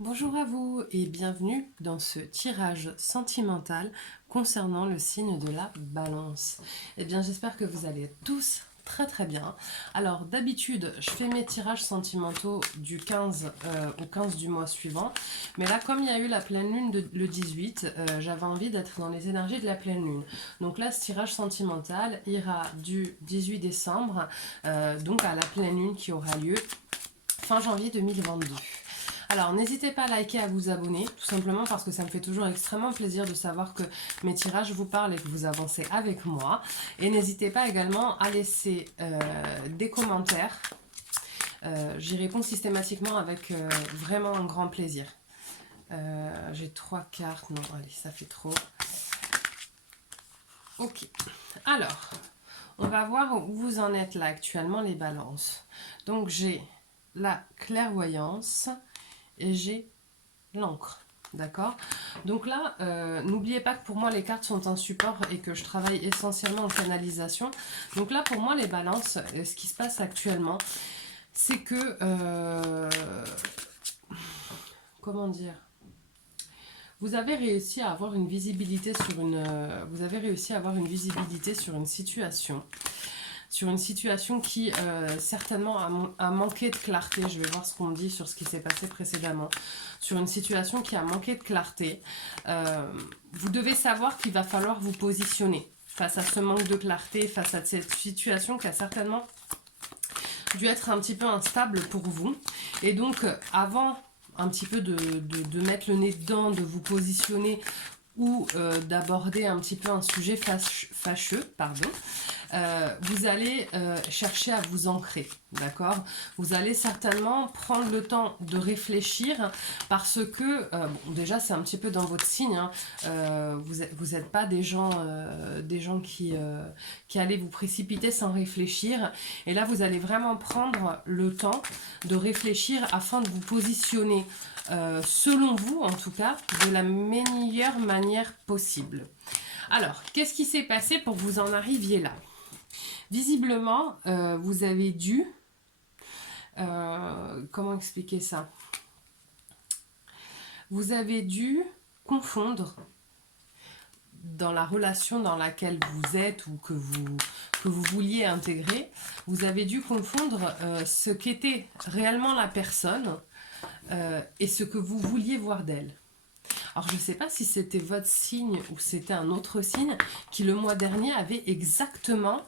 Bonjour à vous et bienvenue dans ce tirage sentimental concernant le signe de la balance. Eh bien j'espère que vous allez tous très bien. Alors d'habitude je fais mes tirages sentimentaux du 15 au 15 du mois suivant. Mais là comme il y a eu la pleine lune le 18, j'avais envie d'être dans les énergies de la pleine lune. Donc là ce tirage sentimental ira du 18 décembre donc à la pleine lune qui aura lieu fin janvier 2022. Alors n'hésitez pas à liker, à vous abonner, tout simplement parce que ça me fait toujours extrêmement plaisir de savoir que mes tirages vous parlent et que vous avancez avec moi. Et n'hésitez pas également à laisser des commentaires. J'y réponds systématiquement avec vraiment un grand plaisir. J'ai 3 cartes, non allez ça fait trop. Ok, alors on va voir où vous en êtes là actuellement les balances. Donc j'ai la clairvoyance et j'ai l'encre. D'accord. Donc là, n'oubliez pas que pour moi, les cartes sont un support et que je travaille essentiellement en canalisation. Donc là, pour moi, les balances, ce qui se passe actuellement, c'est que... comment dire, vous avez réussi à avoir une visibilité sur une... vous avez réussi à avoir une visibilité sur une situation. Sur une situation qui certainement a manqué de clarté. Je vais voir ce qu'on me dit sur ce qui s'est passé précédemment. Sur une situation qui a manqué de clarté. Vous devez savoir qu'il va falloir vous positionner face à ce manque de clarté, face à cette situation qui a certainement dû être un petit peu instable pour vous. Et donc, avant un petit peu de mettre le nez dedans, de vous positionner ou d'aborder un petit peu un sujet fâcheux, pardon, vous allez chercher à vous ancrer, d'accord? Vous allez certainement prendre le temps de réfléchir parce que, bon, déjà c'est un petit peu dans votre signe, hein, vous n'êtes pas des gens qui allaient vous précipiter sans réfléchir. Et là vous allez vraiment prendre le temps de réfléchir afin de vous positionner selon vous en tout cas de la meilleure manière possible. Alors qu'est-ce qui s'est passé pour que vous en arriviez là? Visiblement vous avez dû comment expliquer ça, vous avez dû confondre dans la relation dans laquelle vous êtes ou que vous vouliez intégrer, vous avez dû confondre ce qu'était réellement la personne et ce que vous vouliez voir d'elle. Alors je ne sais pas si c'était votre signe ou c'était un autre signe qui le mois dernier avait exactement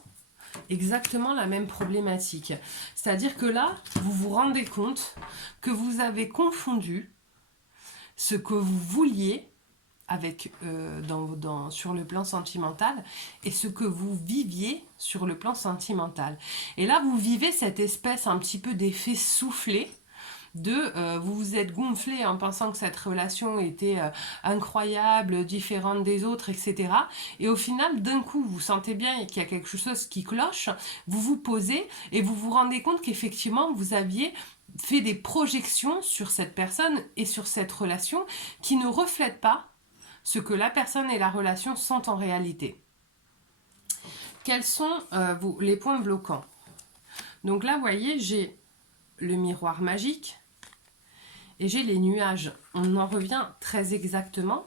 la même problématique. C'est-à-dire que là, vous vous rendez compte que vous avez confondu ce que vous vouliez avec, sur le plan sentimental et ce que vous viviez sur le plan sentimental. Et là, vous vivez cette espèce un petit peu d'effet soufflé vous vous êtes gonflé en pensant que cette relation était incroyable, différente des autres, etc. Et au final, d'un coup, vous sentez bien qu'il y a quelque chose qui cloche, vous vous posez et vous vous rendez compte qu'effectivement, vous aviez fait des projections sur cette personne et sur cette relation qui ne reflètent pas ce que la personne et la relation sont en réalité. Quels sont les points bloquants? Donc là, vous voyez, j'ai le miroir magique et j'ai les nuages. On en revient très exactement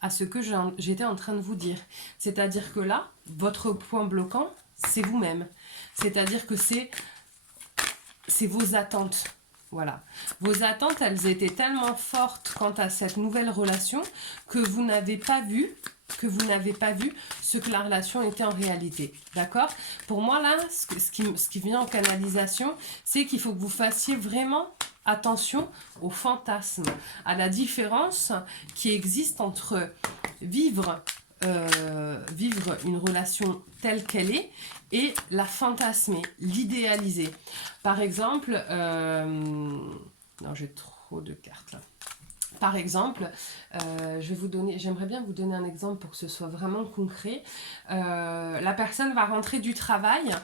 à ce que j'étais en train de vous dire. C'est-à-dire que là, votre point bloquant, c'est vous-même. C'est-à-dire que c'est vos attentes. Voilà. Vos attentes, elles étaient tellement fortes quant à cette nouvelle relation que vous n'avez pas vu ce que la relation était en réalité. D'accord? Pour moi, là, ce qui vient en canalisation, c'est qu'il faut que vous fassiez vraiment attention aux fantasmes, à la différence qui existe entre vivre une relation telle qu'elle est et la fantasmer, l'idéaliser. Par exemple, non, j'ai trop de cartes là. Par exemple, j'aimerais bien vous donner un exemple pour que ce soit vraiment concret. La personne va rentrer du travail,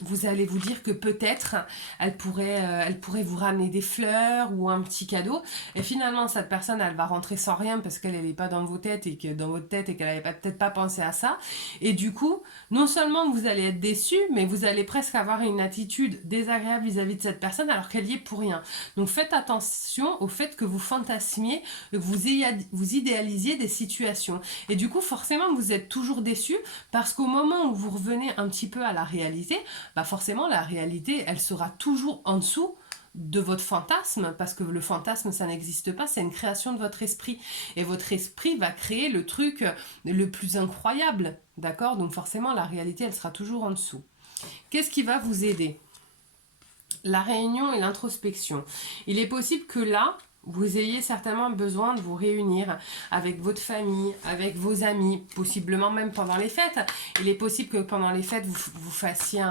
vous allez vous dire que peut-être elle pourrait vous ramener des fleurs ou un petit cadeau. Et finalement, cette personne, elle va rentrer sans rien parce qu'elle n'est pas dans vos têtes et que dans votre tête et qu'elle n'avait peut-être pas pensé à ça. Et du coup, non seulement vous allez être déçu, mais vous allez presque avoir une attitude désagréable vis-à-vis de cette personne alors qu'elle y est pour rien. Donc faites attention au fait que vous fantasmiez, que vous idéalisiez des situations. Et du coup, forcément, vous êtes toujours déçu parce qu'au moment où vous revenez un petit peu à la réalité, bah forcément, la réalité, elle sera toujours en dessous de votre fantasme, parce que le fantasme, ça n'existe pas, c'est une création de votre esprit. Et votre esprit va créer le truc le plus incroyable, d'accord? Donc forcément, la réalité, elle sera toujours en dessous. Qu'est-ce qui va vous aider? La réunion et l'introspection. Il est possible que là, vous ayez certainement besoin de vous réunir avec votre famille, avec vos amis, possiblement même pendant les fêtes. Il est possible que pendant les fêtes, vous fassiez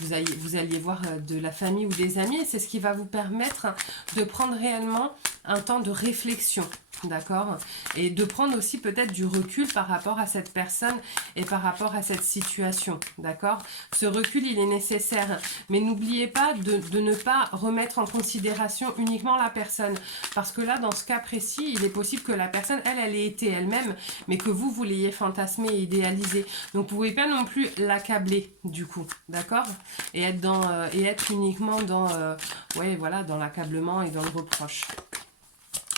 vous alliez voir de la famille ou des amis, et c'est ce qui va vous permettre de prendre réellement un temps de réflexion, d'accord? Et de prendre aussi peut-être du recul par rapport à cette personne et par rapport à cette situation, d'accord? Ce recul, il est nécessaire, mais n'oubliez pas de ne pas remettre en considération uniquement la personne, parce que là, dans ce cas précis, il est possible que la personne, elle ait été elle-même, mais que vous l'ayez fantasmé et idéalisé. Donc, vous ne pouvez pas non plus l'accabler, du coup, d'accord? Et être uniquement dans dans l'accablement et dans le reproche.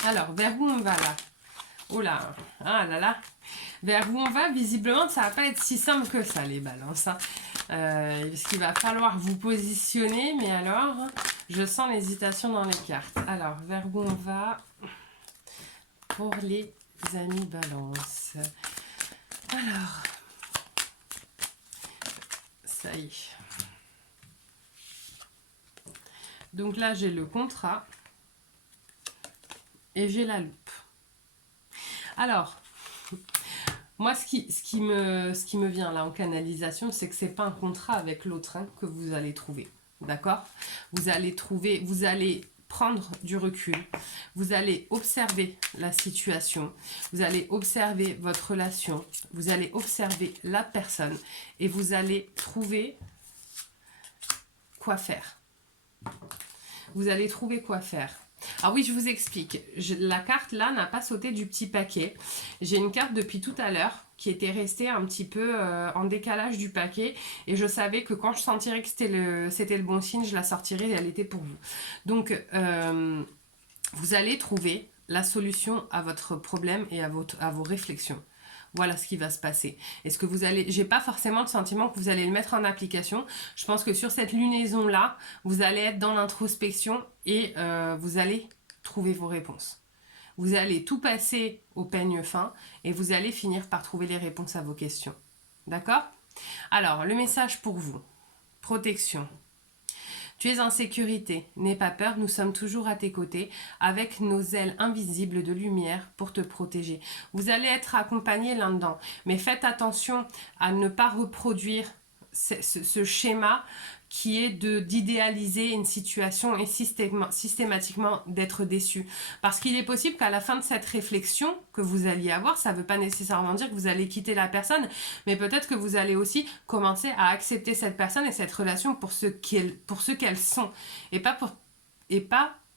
Alors, vers où on va là? Oh là, ah là là. Vers où on va, visiblement, ça va pas être si simple que ça, les balances. Hein. Parce qu'il va falloir vous positionner, mais alors, je sens l'hésitation dans les cartes. Alors, vers où on va pour les amis balance? Alors, ça y est. Donc là, j'ai le contrat et j'ai la loupe. Alors, moi, ce qui me vient là en canalisation, c'est que c'est pas un contrat avec l'autre que vous allez trouver. D'accord? Vous allez prendre du recul, vous allez observer la situation, vous allez observer votre relation, vous allez observer la personne et vous allez trouver quoi faire. Vous allez trouver quoi faire. Ah oui, je vous explique. La carte là n'a pas sauté du petit paquet. J'ai une carte depuis tout à l'heure qui était restée un petit peu en décalage du paquet. Et je savais que quand je sentirais que c'était le bon signe, je la sortirais et elle était pour vous. Donc, vous allez trouver la solution à votre problème et à vos réflexions. Voilà ce qui va se passer. Est-ce que j'ai pas forcément le sentiment que vous allez le mettre en application. Je pense que sur cette lunaison-là, vous allez être dans l'introspection et vous allez trouver vos réponses. Vous allez tout passer au peigne fin et vous allez finir par trouver les réponses à vos questions. D'accord? Alors, le message pour vous. Protection. Tu es en sécurité, n'aie pas peur, nous sommes toujours à tes côtés, avec nos ailes invisibles de lumière pour te protéger. Vous allez être accompagné là-dedans, mais faites attention à ne pas reproduire ce schéma qui est d'idéaliser une situation et systématiquement d'être déçu. Parce qu'il est possible qu'à la fin de cette réflexion que vous alliez avoir, ça ne veut pas nécessairement dire que vous allez quitter la personne, mais peut-être que vous allez aussi commencer à accepter cette personne et cette relation pour ce qu'elles sont, et pas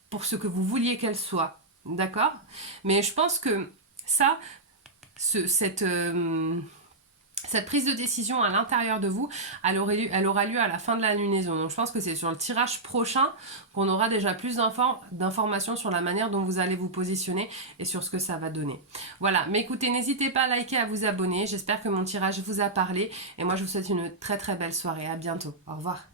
pour ce que vous vouliez qu'elles soient. D'accord? Mais je pense que ça, cette prise de décision à l'intérieur de vous, elle aura lieu à la fin de la lunaison. Donc je pense que c'est sur le tirage prochain qu'on aura déjà plus d'informations sur la manière dont vous allez vous positionner et sur ce que ça va donner. Voilà, mais écoutez, n'hésitez pas à liker, à vous abonner. J'espère que mon tirage vous a parlé. Et moi, je vous souhaite une très très belle soirée. À bientôt. Au revoir.